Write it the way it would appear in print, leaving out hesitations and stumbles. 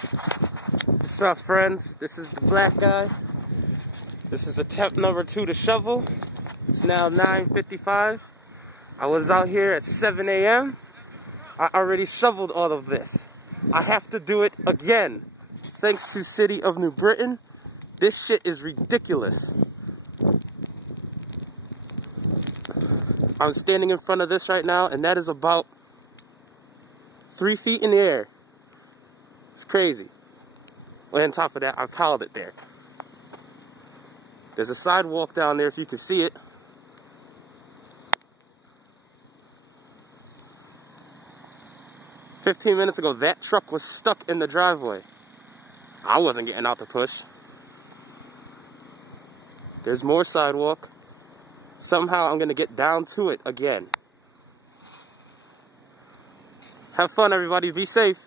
What's up, friends? This is the black guy. This is attempt number 2 to shovel. It's now 9:55. I was out here at 7 a.m. I already shoveled all of this. I have to do it again. Thanks to City of New Britain. This shit is ridiculous. I'm standing in front of this right now, and that is about 3 feet in the air. It's crazy. And on top of that, I piled it there. There's a sidewalk down there if you can see it. "15 minutes ago, that truck was stuck in the driveway. I wasn't getting out to push. There's more sidewalk. Somehow I'm gonna get down to it again. Have fun, everybody. Be safe.